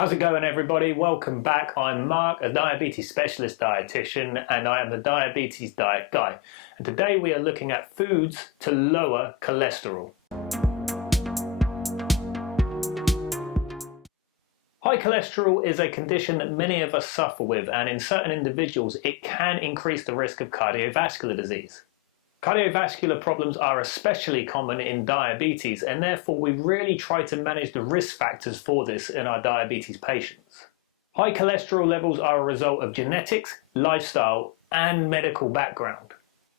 How's it going, everybody? Welcome back. I'm Mark, a diabetes specialist dietitian, and I am the Diabetes Diet Guy. And today we are looking at foods to lower cholesterol. High cholesterol is a condition that many of us suffer with, and in certain individuals it can increase the risk of cardiovascular disease. Cardiovascular problems are especially common in diabetes, and therefore we really try to manage the risk factors for this in our diabetes patients. High cholesterol levels are a result of genetics, lifestyle, and medical background.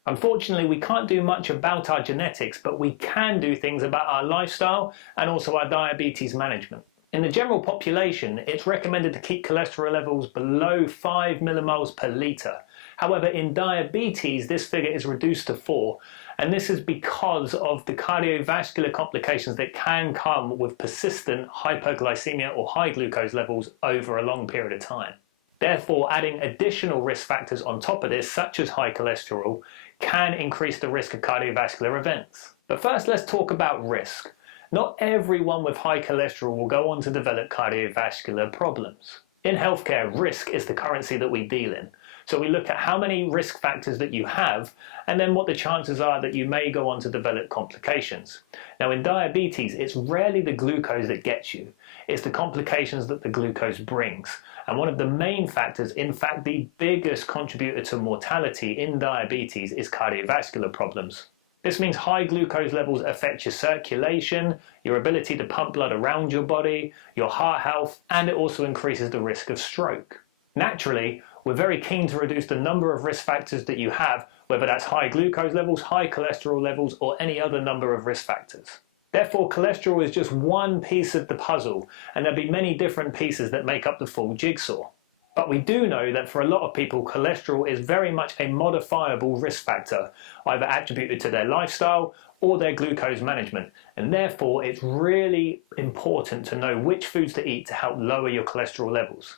Unfortunately, we can't do much about our genetics, but we can do things about our lifestyle and also our diabetes management. In the general population, it's recommended to keep cholesterol levels below 5 millimoles per litre. However, in diabetes, this figure is reduced to 4, and this is because of the cardiovascular complications that can come with persistent hyperglycemia or high glucose levels over a long period of time. Therefore, adding additional risk factors on top of this, such as high cholesterol, can increase the risk of cardiovascular events. But first, let's talk about risk. Not everyone with high cholesterol will go on to develop cardiovascular problems. In healthcare, risk is the currency that we deal in. So we look at how many risk factors that you have, and then what the chances are that you may go on to develop complications. Now, in diabetes, it's rarely the glucose that gets you. It's the complications that the glucose brings. And one of the main factors, in fact, the biggest contributor to mortality in diabetes is cardiovascular problems. This means high glucose levels affect your circulation, your ability to pump blood around your body, your heart health, and it also increases the risk of stroke. Naturally, we're very keen to reduce the number of risk factors that you have, whether that's high glucose levels, high cholesterol levels, or any other number of risk factors. Therefore, cholesterol is just one piece of the puzzle, and there'll be many different pieces that make up the full jigsaw. But we do know that for a lot of people, cholesterol is very much a modifiable risk factor, either attributed to their lifestyle or their glucose management. And therefore, it's really important to know which foods to eat to help lower your cholesterol levels.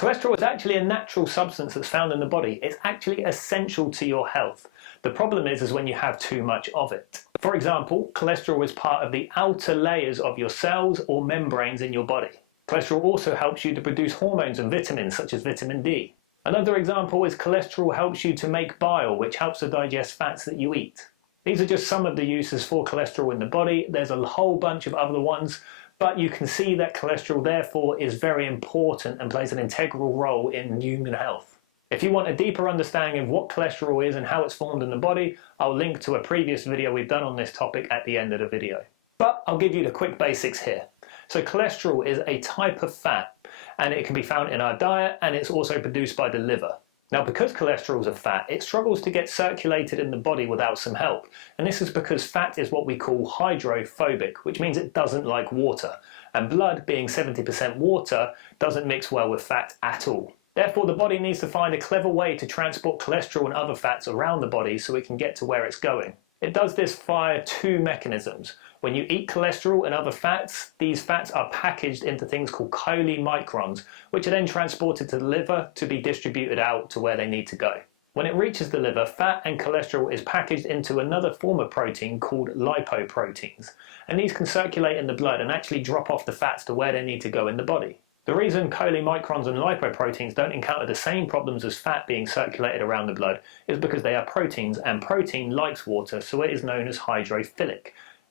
Cholesterol is actually a natural substance that's found in the body. It's actually essential to your health. The problem is when you have too much of it. For example, cholesterol is part of the outer layers of your cells or membranes in your body. Cholesterol also helps you to produce hormones and vitamins such as vitamin D. Another example is cholesterol helps you to make bile, which helps to digest fats that you eat. These are just some of the uses for cholesterol in the body. There's a whole bunch of other ones, but you can see that cholesterol therefore is very important and plays an integral role in human health. If you want a deeper understanding of what cholesterol is and how it's formed in the body, I'll link to a previous video we've done on this topic at the end of the video. But I'll give you the quick basics here. So cholesterol is a type of fat, and it can be found in our diet, and it's also produced by the liver. Now, because cholesterol is a fat, it struggles to get circulated in the body without some help. And this is because fat is what we call hydrophobic, which means it doesn't like water. And blood, being 70% water, doesn't mix well with fat at all. Therefore, the body needs to find a clever way to transport cholesterol and other fats around the body so it can get to where it's going. It does this via two mechanisms. When you eat cholesterol and other fats, these fats are packaged into things called chylomicrons, which are then transported to the liver to be distributed out to where they need to go. When it reaches the liver, fat and cholesterol is packaged into another form of protein called lipoproteins, and these can circulate in the blood and actually drop off the fats to where they need to go in the body. The reason chylomicrons and lipoproteins don't encounter the same problems as fat being circulated around the blood is because they are proteins, and protein likes water, so it is known as hydrophilic,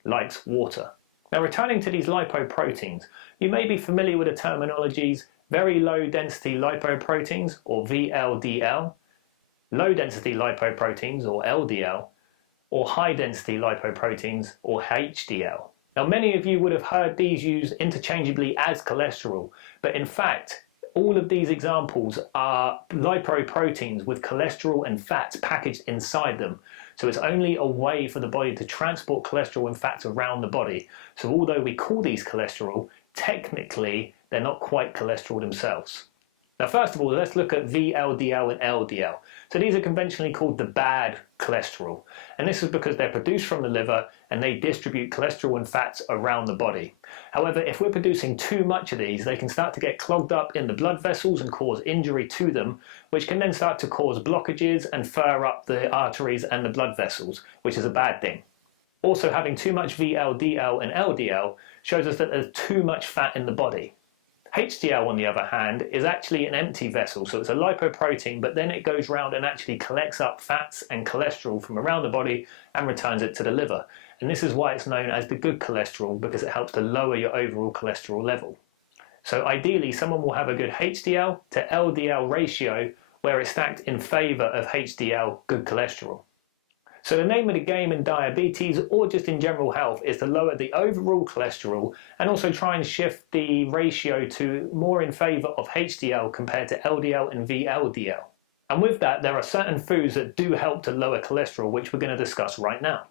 likes water. Now, returning to these lipoproteins, you may be familiar with the terminologies very low density lipoproteins or VLDL, low density lipoproteins or LDL, or high density lipoproteins or HDL. Now, many of you would have heard these used interchangeably as cholesterol, but in fact, all of these examples are lipoproteins with cholesterol and fats packaged inside them. So it's only a way for the body to transport cholesterol and fats around the body. So although we call these cholesterol, technically they're not quite cholesterol themselves. Now, first of all, let's look at VLDL and LDL. So these are conventionally called the bad cholesterol. And this is because they're produced from the liver and they distribute cholesterol and fats around the body. However, if we're producing too much of these, they can start to get clogged up in the blood vessels and cause injury to them, which can then start to cause blockages and fur up the arteries and the blood vessels, which is a bad thing. Also, having too much VLDL and LDL shows us that there's too much fat in the body. HDL, on the other hand, is actually an empty vessel, so it's a lipoprotein, but then it goes around and actually collects up fats and cholesterol from around the body and returns it to the liver. And this is why it's known as the good cholesterol, because it helps to lower your overall cholesterol level. So ideally, someone will have a good HDL to LDL ratio where it's stacked in favour of HDL, good cholesterol. So the name of the game in diabetes, or just in general health, is to lower the overall cholesterol and also try and shift the ratio to more in favour of HDL compared to LDL and VLDL. And with that, there are certain foods that do help to lower cholesterol, which we're going to discuss right now.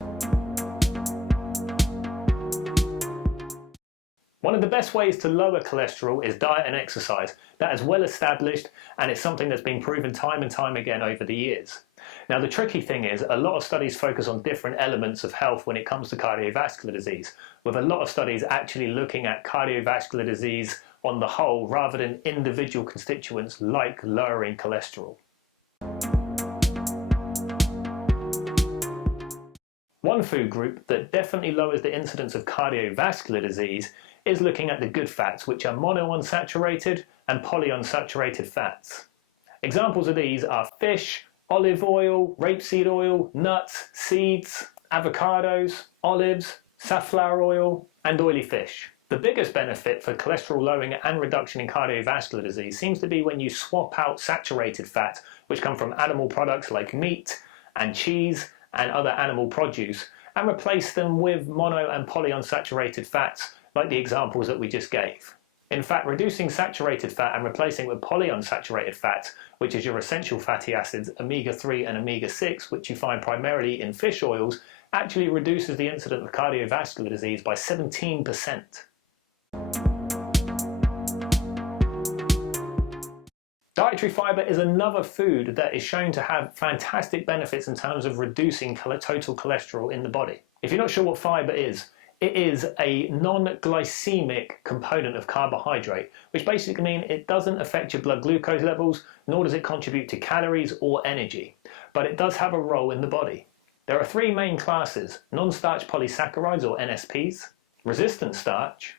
One of the best ways to lower cholesterol is diet and exercise. That is well established, and it's something that's been proven time and time again over the years. Now, the tricky thing is a lot of studies focus on different elements of health when it comes to cardiovascular disease, with a lot of studies actually looking at cardiovascular disease on the whole rather than individual constituents like lowering cholesterol. One food group that definitely lowers the incidence of cardiovascular disease is looking at the good fats, which are monounsaturated and polyunsaturated fats. Examples of these are fish, olive oil, rapeseed oil, nuts, seeds, avocados, olives, safflower oil, and oily fish. The biggest benefit for cholesterol lowering and reduction in cardiovascular disease seems to be when you swap out saturated fats, which come from animal products like meat and cheese and other animal produce, and replace them with mono and polyunsaturated fats like the examples that we just gave. In fact, reducing saturated fat and replacing it with polyunsaturated fats, which is your essential fatty acids, omega-3 and omega-6, which you find primarily in fish oils, actually reduces the incidence of cardiovascular disease by 17%. Dietary fibre is another food that is shown to have fantastic benefits in terms of reducing total cholesterol in the body. If you're not sure what fibre is, it is a non-glycemic component of carbohydrate, which basically means it doesn't affect your blood glucose levels, nor does it contribute to calories or energy, but it does have a role in the body. There are three main classes: non-starch polysaccharides or NSPs, resistant starch,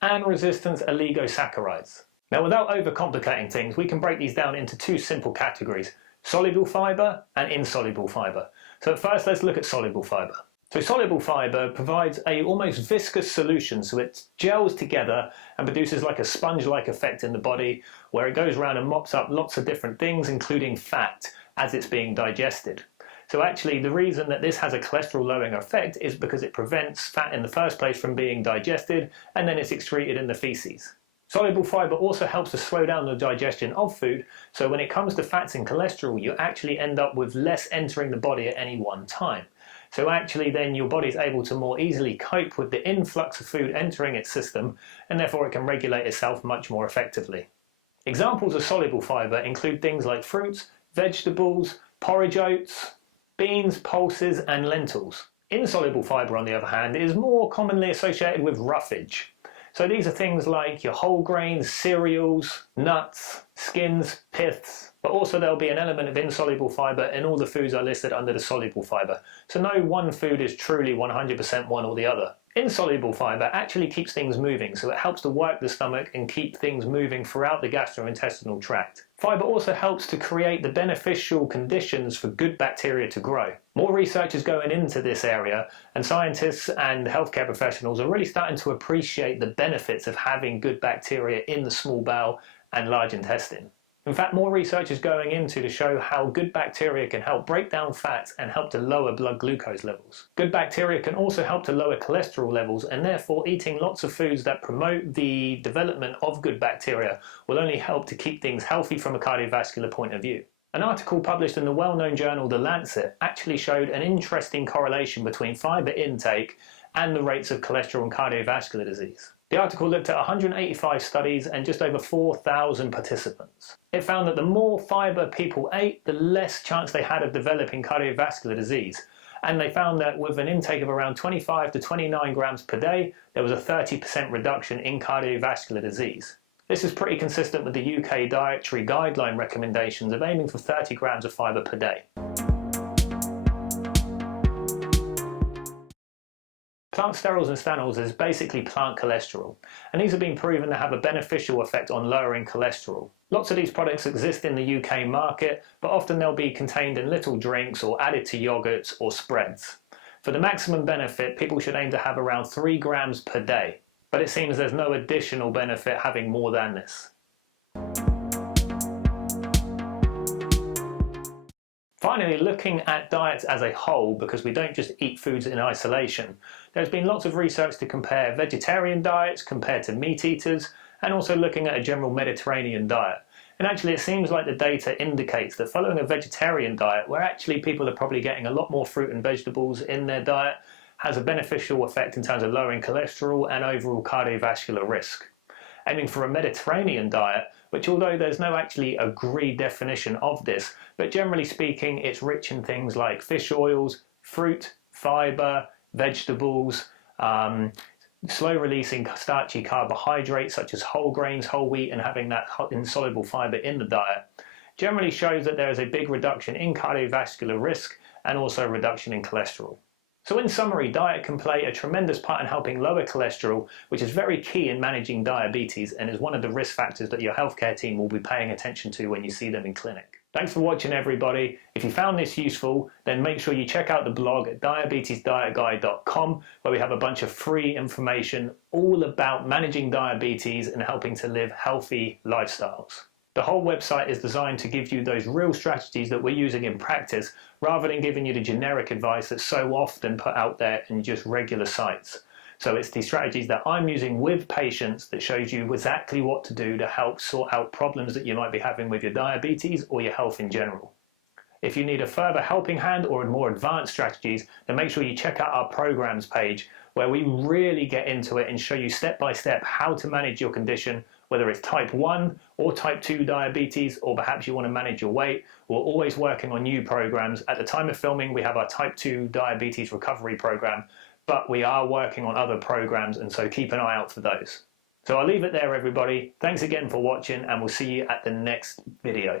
and resistant oligosaccharides. Now, without overcomplicating things, we can break these down into two simple categories: soluble fibre and insoluble fibre. So first, let's look at soluble fibre. So soluble fibre provides a almost viscous solution, so it gels together and produces like a sponge-like effect in the body, where it goes around and mops up lots of different things, including fat, as it's being digested. So actually, the reason that this has a cholesterol-lowering effect is because it prevents fat in the first place from being digested, and then it's excreted in the feces. Soluble fibre also helps to slow down the digestion of food, so when it comes to fats and cholesterol, you actually end up with less entering the body at any one time. So actually then your body is able to more easily cope with the influx of food entering its system, and therefore it can regulate itself much more effectively. Examples of soluble fibre include things like fruits, vegetables, porridge oats, beans, pulses and lentils. Insoluble fibre, on the other hand, is more commonly associated with roughage. So these are things like your whole grains, cereals, nuts, skins, piths, but also there'll be an element of insoluble fibre in all the foods are listed under the soluble fibre. So no one food is truly 100% one or the other. Insoluble fibre actually keeps things moving, so it helps to work the stomach and keep things moving throughout the gastrointestinal tract. Fibre also helps to create the beneficial conditions for good bacteria to grow. More research is going into this area, and scientists and healthcare professionals are really starting to appreciate the benefits of having good bacteria in the small bowel and large intestine. In fact, more research is going into to show how good bacteria can help break down fats and help to lower blood glucose levels. Good bacteria can also help to lower cholesterol levels, and therefore eating lots of foods that promote the development of good bacteria will only help to keep things healthy from a cardiovascular point of view. An article published in the well-known journal The Lancet actually showed an interesting correlation between fibre intake and the rates of cholesterol and cardiovascular disease. The article looked at 185 studies and just over 4,000 participants. It found that the more fibre people ate, the less chance they had of developing cardiovascular disease. And they found that with an intake of around 25 to 29 grams per day, there was a 30% reduction in cardiovascular disease. This is pretty consistent with the UK dietary guideline recommendations of aiming for 30 grams of fibre per day. Plant sterols and stanols is basically plant cholesterol, and these have been proven to have a beneficial effect on lowering cholesterol. Lots of these products exist in the UK market, but often they'll be contained in little drinks or added to yogurts or spreads. For the maximum benefit, people should aim to have around 3 grams per day, but it seems there's no additional benefit having more than this. Finally, looking at diets as a whole, because we don't just eat foods in isolation, there's been lots of research to compare vegetarian diets compared to meat eaters, and also looking at a general Mediterranean diet. And actually it seems like the data indicates that following a vegetarian diet, where actually people are probably getting a lot more fruit and vegetables in their diet, has a beneficial effect in terms of lowering cholesterol and overall cardiovascular risk. Aiming for a Mediterranean diet, which although there's no actually agreed definition of this, but generally speaking it's rich in things like fish oils, fruit, fibre, vegetables, slow releasing starchy carbohydrates such as whole grains, whole wheat, and having that insoluble fibre in the diet, generally shows that there is a big reduction in cardiovascular risk and also a reduction in cholesterol. So in summary, diet can play a tremendous part in helping lower cholesterol, which is very key in managing diabetes and is one of the risk factors that your healthcare team will be paying attention to when you see them in clinic. Thanks for watching, everybody. If you found this useful, then make sure you check out the blog at diabetesdietguide.com, where we have a bunch of free information all about managing diabetes and helping to live healthy lifestyles. The whole website is designed to give you those real strategies that we're using in practice, rather than giving you the generic advice that's so often put out there in just regular sites. So it's the strategies that I'm using with patients that shows you exactly what to do to help sort out problems that you might be having with your diabetes or your health in general. If you need a further helping hand or more advanced strategies, then make sure you check out our programs page, where we really get into it and show you step by step how to manage your condition, whether it's type 1 or type 2 diabetes, or perhaps you want to manage your weight. We're always working on new programs. At the time of filming, we have our type 2 diabetes recovery program, but we are working on other programs, and so keep an eye out for those. So I'll leave it there, everybody. Thanks again for watching, and we'll see you at the next video.